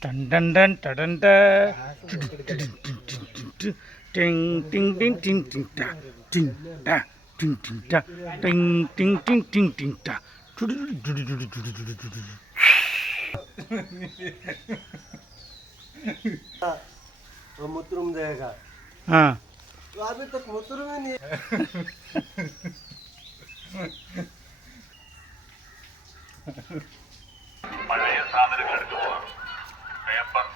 딴딴딴 따단다 띵띵띵띵띵따 띵따 띵띵따 띵띵띵띵띵따 두두두두두두두두두 못 들으면 돼가 아 아들 딱못 들으면 이 Ha ha ha. സാധനങ്ങൾ എടുക്കുക paper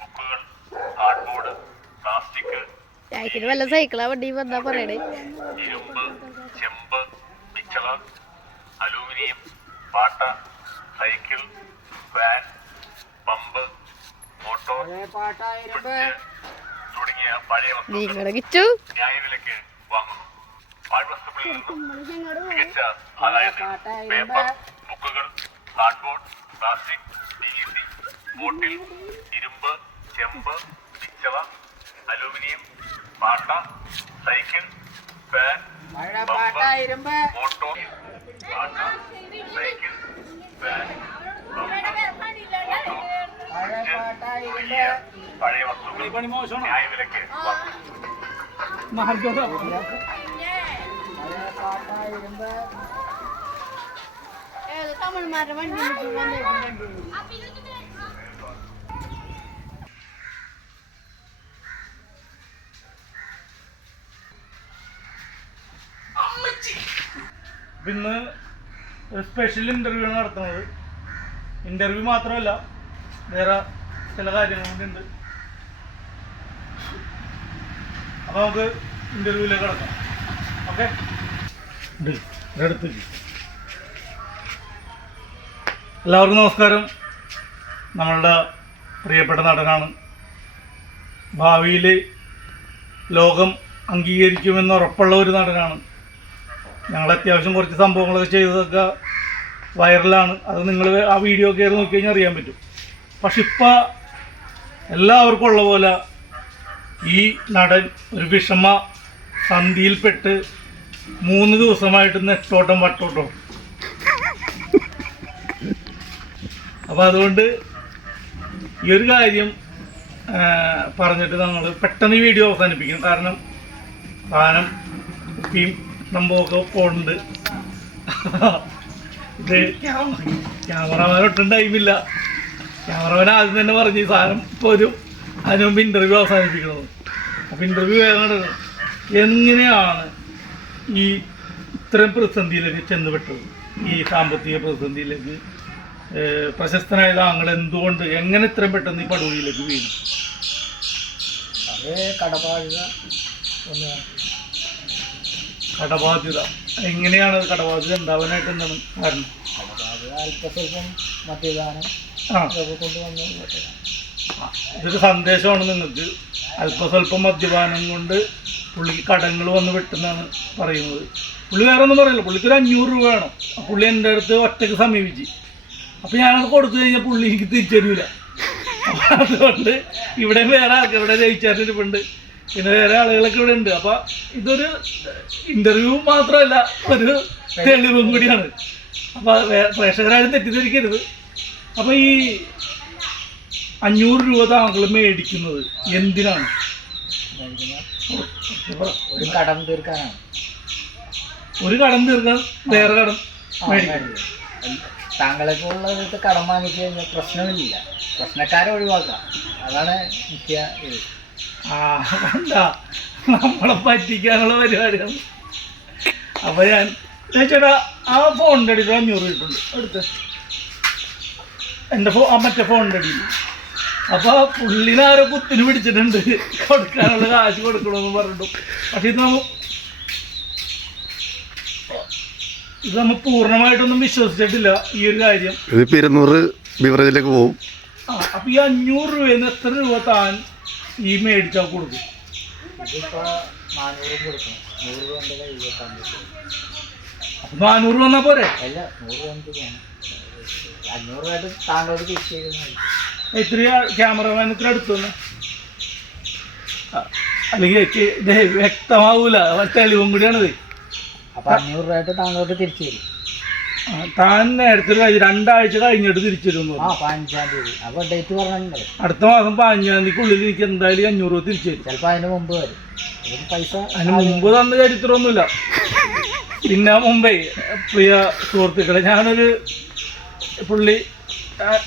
ബുക്കുകൾ കാർഡ്ബോർഡ് പ്ലാസ്റ്റിക് ചായക്കിന് വല്ല സൈക്കിളാ വണ്ടി വന്നാ പറയണേ. ഇരുമ്പ് ചെമ്പ് പിച്ചള അലൂമിനിയം പാട്ട cycle fan pump motor fridge തുടങ്ങിയ പഴയ വസ്തുക്കൾ ന്യായവിലക്ക് വാങ്ങുന്നു. പാഴ്വസ്തുക്കളിൽ നിന്നും മികച്ച ആദായം പേപ്പർ ബുക്കുകൾ cardboard plastic P E bottle ഇരുമ്പ് ചെമ്പ് പിച്ചള അലൂമിനിയം പാട്ട സൈക്കിൾ ഫാൻ ഓട്ടോ പാട്ട സൈക്കിൾ ഫാൻ പഴയ വസ്തുക്കൾ ന്യായവിലയ്ക്ക് വാങ്ങുന്നു തമിഴ്മാരുടെ വണ്ടി ഇന്ന് സ്പെഷ്യൽ ഇന്റർവ്യൂ ആണ് നടത്തുന്നത്. ഇന്റർവ്യൂ മാത്രമല്ല വേറെ ചില കാര്യങ്ങളും ഉണ്ട്. അപ്പോൾ നമുക്ക് ഇന്റർവ്യൂവിലേക്ക് കിടക്കാം. ഓക്കെ അടുത്ത് എല്ലാവർക്കും നമസ്കാരം. നമ്മളുടെ പ്രിയപ്പെട്ട നടനാണ്. ഭാവിയിൽ ലോകം അംഗീകരിക്കുമെന്ന് ഉറപ്പുള്ള ഒരു നടനാണ്. ഞങ്ങൾ അത്യാവശ്യം കുറച്ച് സംഭവങ്ങളൊക്കെ ചെയ്തതൊക്കെ വൈറലാണ്. അത് നിങ്ങൾ ആ വീഡിയോ കയറി നോക്കി കഴിഞ്ഞാൽ അറിയാൻ പറ്റും. പക്ഷെ ഇപ്പം എല്ലാവർക്കും ഉള്ള പോലെ ഈ നടൻ ഒരു വിഷമ സന്ധിയിൽപ്പെട്ട് മൂന്ന് ദിവസമായിട്ട് നെട്ടോട്ടം വട്ടോട്ടം അപ്പം അതുകൊണ്ട് ഈ ഒരു കാര്യം പറഞ്ഞിട്ട് നമ്മൾ പെട്ടെന്ന് വീഡിയോ അവസാനിപ്പിക്കും. കാരണം സാധനം ഉപ്പിയും സംഭവമൊക്കെ പോകുന്നുണ്ട് ഇത് ക്യാമറമാൻ ഒട്ടും ടൈമില്ല ക്യാമറമാൻ ആദ്യം തന്നെ പറഞ്ഞു സാധനം ഇപ്പോൾ ഒരു അതിന് മുമ്പ് ഇന്റർവ്യൂ അവസാനിപ്പിക്കണത്. അപ്പോൾ ഇന്റർവ്യൂ എങ്ങനെയാണ് ഈ ഇത്രയും പ്രതിസന്ധിയിലേക്ക് ചെന്നുപെട്ടത് ഈ സാമ്പത്തിക പ്രതിസന്ധിയിലേക്ക് പ്രശസ്തനായ താങ്കൾ എന്തുകൊണ്ട് എങ്ങനെ ഇത്രയും പെട്ടെന്ന് ഈ പടുവിയിലേക്ക് വീണു? അത് കടബാധ്യത എങ്ങനെയാണ് അത് കടബാധ്യത? ഉണ്ടാവാനായിട്ട് എന്താണ് കാരണം? കടബാധ്യത അല്പസ്വല്പം കൊണ്ടുവന്ന്. ഇതൊരു സന്ദേശമാണ് നിങ്ങൾക്ക്. അല്പസ്വല്പം മദ്യപാനം കൊണ്ട് പുള്ളിക്ക് കടങ്ങൾ വന്ന് വെട്ടുന്നാണ് പറയുന്നത്. പുള്ളി വേറെ ഒന്നും പറയില്ല. പുള്ളിക്ക് ഒരു അഞ്ഞൂറ് രൂപ വേണം. പുള്ളി എന്റെ അടുത്ത് ഒറ്റയ്ക്ക് സമീപിച്ച്. അപ്പോൾ ഞാനത് കൊടുത്തു കഴിഞ്ഞാൽ പുള്ളി എനിക്ക് തിരിച്ചറിയില്ല അതുകൊണ്ട് ഇവിടെ വേറെ ആൾക്കാർ ഇവിടെ ജയിച്ചാരിപ്പുണ്ട് പിന്നെ വേറെ ആളുകളൊക്കെ ഇവിടെ ഉണ്ട്. അപ്പോൾ ഇതൊരു ഇന്റർവ്യൂ മാത്രമല്ല ഒരു തെളിവും കൂടിയാണ്. അപ്പോൾ പ്രേക്ഷകരാരും തെറ്റിദ്ധരിക്കരുത്. അപ്പോൾ ഈ അഞ്ഞൂറ് രൂപ താങ്കൾ മേടിക്കുന്നത് എന്തിനാണ്? ഒരു കടം തീർക്കാനാണ്. ഒരു കടം തീർക്കാൻ വേറെ കടം മേടിക്കുന്നത്. താങ്കളൊക്കെ ഉള്ളത് കടം വാങ്ങിച്ചു കഴിഞ്ഞാൽ പ്രശ്നമില്ല. പ്രശ്നക്കാരെ ഒഴിവാക്കാം. അതാണ് മുഖ്യ ഇത്. ആ വേണ്ട നമ്മളെ പറ്റിക്കാനുള്ള പരിപാടിയാണ്. അപ്പൊ ഞാൻ ചേട്ടാ ആ ഫോണിന്റെ അടിയിൽ അഞ്ഞൂറ് കിട്ടുന്നുണ്ട് എടുത്ത്. എന്റെ ഫോ ആ മറ്റേ ഫോണിന്റെ അടിയിൽ. അപ്പൊ പുള്ളിനെ ആരോ കുത്തിന് പിടിച്ചിട്ടുണ്ട്. കൊടുക്കാനുള്ള കാശ് കൊടുക്കണമെന്ന് പറഞ്ഞിട്ടു. പക്ഷെ ഇത് നമ്മ ഇത് നമ്മൾ പൂർണമായിട്ടൊന്നും വിശ്വസിച്ചിട്ടില്ല ഈ ഒരു കാര്യം. ഇതിപ്പോ ഇരുന്നൂറ് ബിവറേജിലേക്ക് പോകും ആ അപ്പൊ ഈ അഞ്ഞൂറ് രൂപയിൽ നിന്ന് എത്ര രൂപ താൻ ഈ മേടിച്ചാൽ കൊടുക്കും? ഇതിപ്പോ നാനൂറും കൊടുക്കണം. നൂറ് രൂപ എന്റെ കയ്യിൽ വെക്കാൻ പറ്റും അപ്പൊ നാനൂറ് വന്നാ പോരെ? അല്ല നൂറ് രൂപ എനിക്ക് വേണം. അഞ്ഞൂറ് രൂപയായിട്ട് താങ്കൾക്ക് തിരിച്ചു തരുന്നത് ഇത്തിരി ക്യാമറമാൻ ഇത്ര അടുത്തു അല്ലെങ്കിൽ വ്യക്തമാവൂല. തെളിവും കൂടിയാണിത്. അപ്പൊ അഞ്ഞൂറ് രൂപയായിട്ട് താങ്കൾക്ക് തിരിച്ചു തരും. താൻ നേരത്തെ രണ്ടാഴ്ച കഴിഞ്ഞിട്ട് തിരിച്ചിരുന്നു ആ പതിനഞ്ചാം തീയതി. അപ്പൊ ഡേറ്റ് പറഞ്ഞിട്ടുണ്ട്. അടുത്ത മാസം പതിനഞ്ചാം തീയതിക്കുള്ളിൽ എനിക്ക് എന്തായാലും അഞ്ഞൂറ് രൂപ തിരിച്ചു തരും. ചിലപ്പോ അതിന് മുമ്പ് വരും. അതിന് പൈസ അതിന് മുമ്പ് തന്ന ചരിത്രമൊന്നുമില്ല. പിന്നെ മുമ്പേ പ്രിയ സുഹൃത്തുക്കളെ ഞാനൊരു പുള്ളി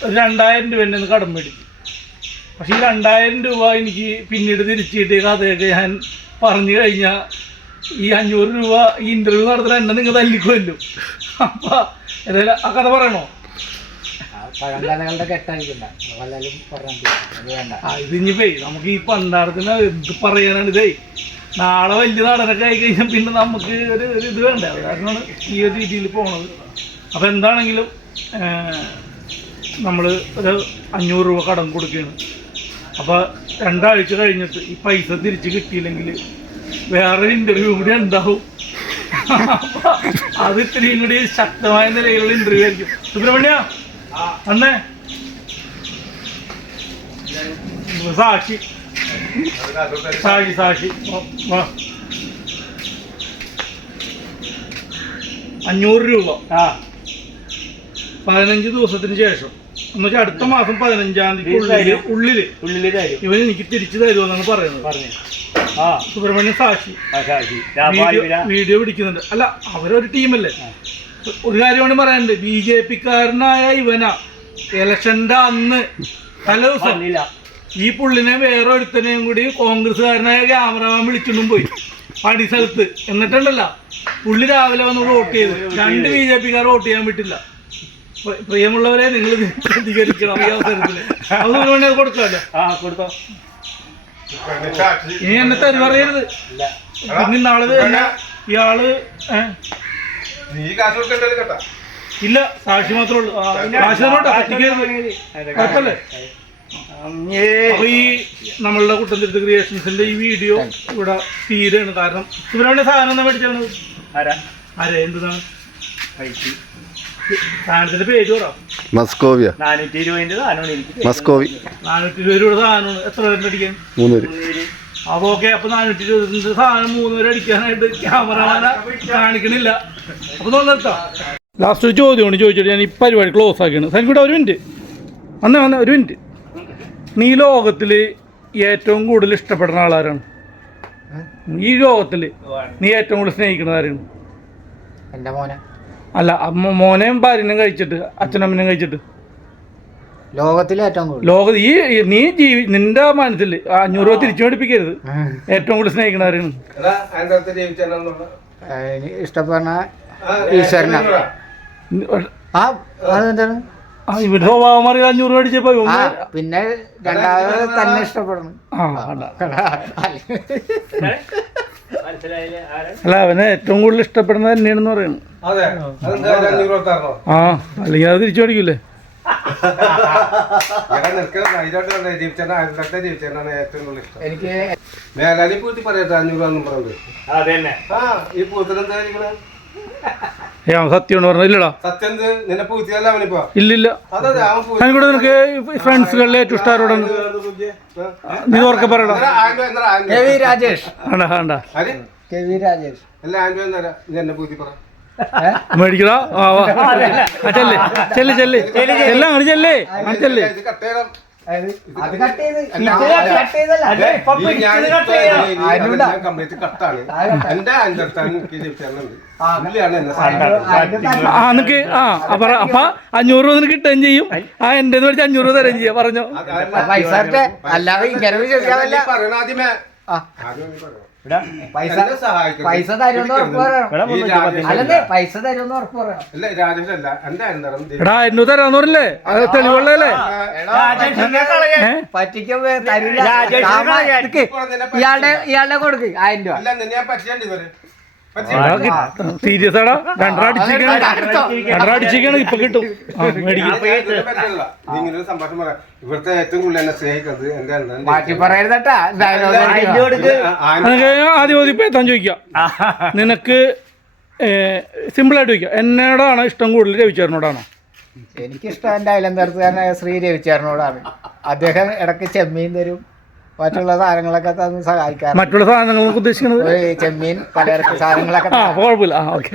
ഒരു രണ്ടായിരം രൂപ എന്നെ കടം മേടിച്ചു. പക്ഷേ ഈ രണ്ടായിരം രൂപ എനിക്ക് പിന്നീട് തിരിച്ചു കിട്ടിയ കഥയൊക്കെ ഞാൻ പറഞ്ഞു കഴിഞ്ഞാൽ ഈ അഞ്ഞൂറ് രൂപ ഈ ഇന്റർവ്യൂ നടത്തുന്ന എന്നെ നിങ്ങൾ തല്ലിക്കുമല്ലോ അപ്പൊ ഏതായാലും ആ കഥ പറയണോ? വല്ലാലും പറഞ്ഞിട്ട് ആ ഇത് ഇനിയിപ്പേ നമുക്ക് ഈ പണ്ടാടത്തിന് എന്ത് പറയാനാണ് ഇതേ. നാളെ വലിയ നടനൊക്കെ ആയി കഴിഞ്ഞാൽ പിന്നെ നമുക്ക് ഒരു ഒരു ഇത് വേണ്ട? കാരണമാണ് ഈ ഒരു രീതിയിൽ പോണത്. അപ്പം എന്താണെങ്കിലും നമ്മൾ ഒരു അഞ്ഞൂറ് രൂപ കടം കൊടുക്കുകയാണ്. അപ്പോൾ രണ്ടാഴ്ച കഴിഞ്ഞിട്ട് ഈ പൈസ തിരിച്ച് കിട്ടിയില്ലെങ്കിൽ വേറെ ഇന്റർവ്യൂ കൂടി ഉണ്ടാവും. അത് ഇത്രയും കൂടി ശക്തമായ നിലയിലുള്ള ഇന്റർവ്യൂ ആയിരിക്കും. സുബ്രഹ്മണ്യ അന്നേ സാക്ഷി. സാക്ഷി സാക്ഷി. അഞ്ഞൂറ് രൂപ. ആ. പതിനഞ്ച് ദിവസത്തിന് ശേഷം. എന്നുവെച്ചാൽ അടുത്ത മാസം പതിനഞ്ചാം തീയതി ഉള്ളിൽ ഉള്ളിൽ ഉള്ളിൽ. ഇവൻ എനിക്ക് തിരിച്ചു തരുമെന്നാണ് പറയുന്നത്. പറഞ്ഞു. സുബ്രഹ്മണ്യ സാക്ഷി. വീഡിയോ പിടിക്കുന്നുണ്ട്. അല്ല അവരൊരു ടീമല്ലേ? ഒരു കാര്യമാണ് പറയാനുണ്ട്. B J പിക്കാരനായ ഇവന. ഇലക്ഷന്റെ അന്ന് തലേ ദിവസം ഈ പുള്ളിനെ വേറെ ഒരുത്തനെയും കൂടി കോൺഗ്രസ്സുകാരനായ ക്യാമറമാൻ വിളിച്ചൊന്നും പോയി. പണി സ്ഥലത്ത്. എന്നിട്ടുണ്ടല്ല പുള്ളി രാവിലെ വന്ന് വോട്ട് ചെയ്ത്. രണ്ട് ബി ജെ പിക്കാർ വോട്ട് ചെയ്യാൻ പറ്റില്ല. പ്രിയമുള്ളവരെ നിങ്ങൾ പ്രതികരിക്കണം ഈ അവസരത്തിൽ. അത് കൊടുക്കാല്ലോ മണി അത് കൊടുക്കാമല്ലോ. ആ കൊടുത്തോ. ഇനി എന്നെ തരി പറയരുത്. ഇന്നാൾ തന്നെ ഇയാൾ ഏ? ഇല്ല സാക്ഷി മാത്രമേ ഉള്ളൂ. കാശ് തന്നോട്ടെ പറ്റിക്കരുത്. കുഴപ്പമില്ലേ. അപ്പൊ ഈ നമ്മളുടെ കുട്ടന്തിരുത്ത് ക്രിയേഷൻസിന്റെ ഈ വീഡിയോ ഇവിടെ തീരെയാണ് കാരണം ഇവരവിടെ സാധനം എന്താ മേടിച്ചാണ് ആരാ? ആരാ? എന്താണ് സാധനത്തിന്റെ പേര് പറ. മസ്കോവിയ. നാനൂറ്റി സാധനമാണ് എനിക്ക് മസ്കോവി. നാനൂറ്റി ഇരുപത് രൂപയുടെ സാധനമാണ് എത്ര പേരുടെ അടിക്കാൻ? മൂന്ന് പേര് തരുന്നത്. അപ്പൊ ഓക്കെ അപ്പൊ നാനൂറ്റി ഇരുപതിന്റെ സാധനം മൂന്ന് പേര് അടിക്കാനായിട്ട് ക്യാമറമാനെ കാണിക്കണില്ല. അപ്പൊ തോന്നെടുത്താ ലാസ്റ്റ് ഒരു ചോദ്യമാണ് ചോദിച്ചിട്ട് ഞാൻ ഈ പരിപാടി ക്ലോസ് ആക്കിയാണ്. സനിക്കൂടെ ഒരു മിനിറ്റ് വന്നേ വന്നേ ഒരു മിനിറ്റ് നീ ലോകത്തിൽ ഏറ്റവും കൂടുതൽ ഇഷ്ടപ്പെടുന്ന ആളാരാണ്? ഈ ലോകത്തിൽ നീ ഏറ്റവും കൂടുതൽ സ്നേഹിക്കുന്ന ആരാണ്? എന്റെ മോനെ. അല്ല അമ്മ മോനെയും ഭാര്യനെയും കഴിച്ചിട്ട് അച്ഛനമ്മനെയും കഴിച്ചിട്ട്. ലോകത്തിലെ ഏറ്റവും കൂടുതൽ. ലോക ഈ നീ ജീവി നിന്റെ മനസ്സിൽ ആ അഞ്ഞൂറ് രൂപ തിരിച്ചു മേടിപ്പിക്കരുത് ഏറ്റവും കൂടുതൽ സ്നേഹിക്കുന്ന ആരാണ് എനിക്ക് ഇഷ്ടപ്പെടുന്ന ഈശ്വരന. അതെന്താണ്? ഇവിടെ സ്വഭാവം അഞ്ഞൂറ് ആ പിന്നെ രണ്ടാമത് തന്നെ ഇഷ്ടപ്പെടണം അല്ല അവനെ ഏറ്റവും കൂടുതൽ ഇഷ്ടപ്പെടുന്നത് തന്നെയാണെന്ന് പറയുന്നു. ആ അല്ലെങ്കിൽ അത് തിരിച്ചു പഠിക്കൂലേ? എനിക്ക് മേലാലി പൂത്തി പറയട്ടെ അഞ്ഞൂറ് പറഞ്ഞത് അതന്നെ. ആ ഈ പൂത്തിനെന്താ സത്യമാണ് പറഞ്ഞത് ഇല്ലടാ. ഇല്ലില്ല. അതെ അതെ അവൻ പൂത്തി നിനക്ക് ഫ്രണ്ട്സുകളിലെ ഏറ്റവും ഇഷ്ടം ആരോടാണ് നീ ഓർക്കെ പറയടാ. രാജേഷ്. രാജേഷ്. മേടിക്കടാ. ചെല്ലേ ചെല്ലേ ചെല്ലേ. ചെല്ലേ ചെല്ല്. അങ്ങനെ അങ്ങനെ അത് കട്ട് ചെയ്ത് കട്ട് ചെയ്തല്ല. കംപ്ലീറ്റ് കട്ടാണ്. എന്റെ നിനക്ക് ആ അപ്പൊ അപ്പൊ അഞ്ഞൂറ് രൂപ നിനക്ക് കിട്ടുകയും ചെയ്യും. ആ എന്റെ വെച്ചാൽ അഞ്ഞൂറ് രൂപ തരം ചെയ്യാം. പറഞ്ഞോ. പൈസ. അല്ലാതെ പൈസ പൈസ തരുമെന്ന് ഉറപ്പ് പറയണം. പൈസ തരുമെന്ന് ഉറപ്പ് പറയണം. അല്ല അന്തരം എടാ തരാന്ന് പറഞ്ഞില്ലേ? അത് പറ്റിക്കാൻ തരില്ല. ഇയാളുടെ കൊടുക്ക് ആയിരം രൂപ. സീരിയസ് ആടാ. രണ്ടര അടിച്ചിരിക്കണ. രണ്ടര അടിച്ചിരിക്കണ ഇപ്പൊ കിട്ടും. ആ സംഭാഷണം പറ ഇവിടുത്തെ ഏറ്റവും കൂടുതൽ എന്നെ സ്നേഹിക്കുന്നത് എന്റെ മാറ്റി പറയരുതട്ടാ ഡയലോഗ് കൊടുക്ക്. ആദ്യം ഇപ്പൊ എത്താൻ ചോദിക്കാം. നിനക്ക് സിമ്പിൾ ആയിട്ട് ചോദിക്കാം. എന്നോടാണ് ഇഷ്ടം കൂടുതൽ രവിച്ചേരനോടാണോ എനിക്കിഷ്ടം എന്റെ അയലന്തരത്തുകാരനായ ശ്രീ രവിചേരനോടാണ് അദ്ദേഹം ഇടയ്ക്ക് ചെമ്മീൻ തരും. മറ്റുള്ള സാധനങ്ങളൊക്കെ തന്ന് സഹായിക്കാറ്. മറ്റുള്ള സാധനങ്ങൾ ഉദ്ദേശിക്കുന്നത്? ചെമ്മീൻ പലചരക്ക് സാധനങ്ങളൊക്കെ ആ കുഴപ്പമില്ല. ആ ഓക്കെ.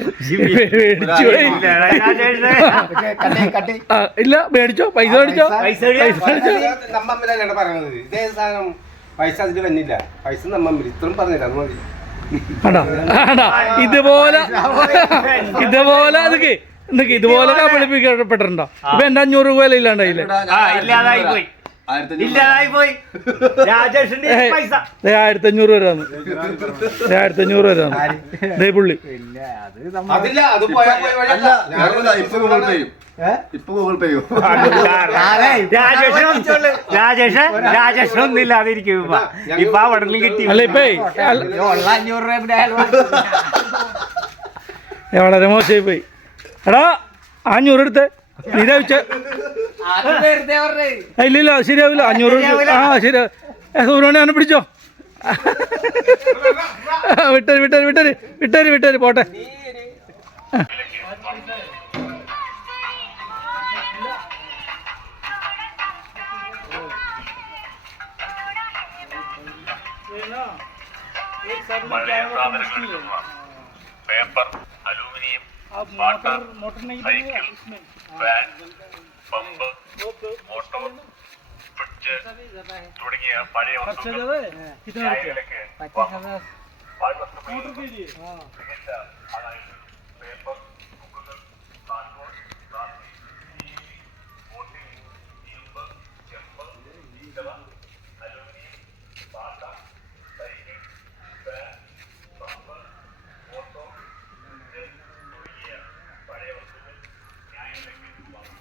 ഇല്ല മേടിച്ചോ? പൈസ മേടിച്ചോ? പൈസ. നമ്മമ്മിലാണ് പറയുന്നത് ഇതേ സാധനം പൈസ അതിൽ വന്നില്ല. പൈസ നമ്മമ്മിൽ ഇത്രയും പറഞ്ഞില്ല അത് മതി. ഇതുപോലെ ഇതുപോലെ അതൊക്കെ ഇതുപോലെ കബളിപ്പിക്കപ്പെട്ടിട്ടുണ്ടോ? ഇപ്പൊ എന്റെ അഞ്ഞൂറ് രൂപ വില ഇല്ലാണ്ടായില്ലേ ഇല്ലാതായി പോയി ഇല്ലാതായി പോയി രാജേഷിന്റെ പൈസ. ദേ ആയിരത്തി അഞ്ഞൂറ് വരാന്ന് ആയിരത്തി അഞ്ഞൂറ് വരാന്ന് ദേ പുള്ളി. അത് അതില്ല പോയ ഇപ്പൊ ഗൂഗിൾ പേ രാജേഷ് രാജേഷ് ഒന്നും ഇല്ലാതിരിക്കും ഇപ്പൊ. ഇപ്പൊ അവിടെ കിട്ടി. അല്ല ഇപ്പൊ അല്ല, അഞ്ഞൂറ് രൂപ വളരെ മോശമായി പോയി. എടാ ആ അഞ്ഞൂറ് എടുത്ത്. നീ രാവിച്ച അത് വെറുതെ പറഞ്ഞേ ഇല്ല ഇല്ല അത് ശരിയാവില്ല. അഞ്ഞൂറ്. ആ ശരി. സൂര്യോണി അവനെ പിടിച്ചോ? വിട്ടര് വിട്ടര് വിട്ടര്. വിട്ടര് വിട്ടര് പോട്ടെ. Paper aluminium water cycle pump motor fridge തുടങ്ങിയ പഴയ വസ്തുക്കൾ ന്യായവിലയ്ക്ക് വാങ്ങും. പാഴ്വസ്തുക്കളിൽ മികച്ച ആദായം. പേപ്പർ ബുക്കുകൾ കാർഡ്ബോർഡ് പ്ലാസ്റ്റിക് സ്റ്റീൽ ബോട്ടിൽ ഇരുമ്പ് ചെമ്പ് ഈറ്റവ അലൂമിനിയം പാട്ട cycle fan pump motor fridge തുടങ്ങിയ പഴയ വസ്തുക്കൾ ന്യായവിലയ്ക്ക് വാങ്ങും.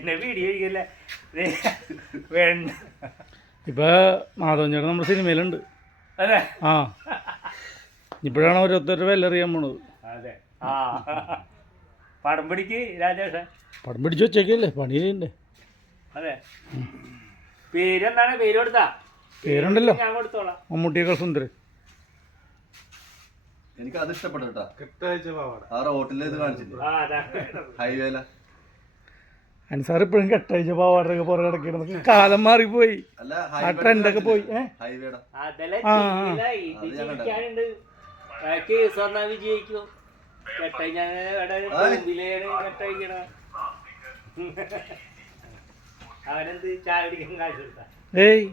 എന്നെ വീഡിയോ വേണ്ട. ഇപ്പൊ മാധവൻ ചേട്ടൻ നമ്മുടെ സിനിമയിലുണ്ട്. അതെ. ആ. ഇപ്പോഴാണ് ഓരോരുത്തരുടെ വില അറിയാൻ പോണത്. അതെ. ആ. പടം പിടിക്ക് രാജേഷ്. പടം പിടിച്ചു വെച്ചേക്കല്ലേ പണി ചെയ്യണ്ടേ അതെ. പേരെന്താണ്? പേര് കൊടുത്താ? പേരുണ്ടല്ലോ. ഞാൻ കൊടുത്തോളാം. മമ്മൂട്ടിയേക്കാൾ സുന്ദരൻ എനിക്ക് അത് ഇഷ്ടപ്പെട്ടു കേട്ടാ ആ റോട്ടിൽ ഇത് കാണിച്ചില്ലേ? ആ അതാ. ഹൈവേല. അൻസാർ ഇപ്പോഴും കെട്ടഴിച്ച പാവാടൊക്കെ പുറകെ കിടക്കണം കാലം മാറിപ്പോയി. അല്ല ആ ട്രെൻഡൊക്കെ പോയി. ഏയ്.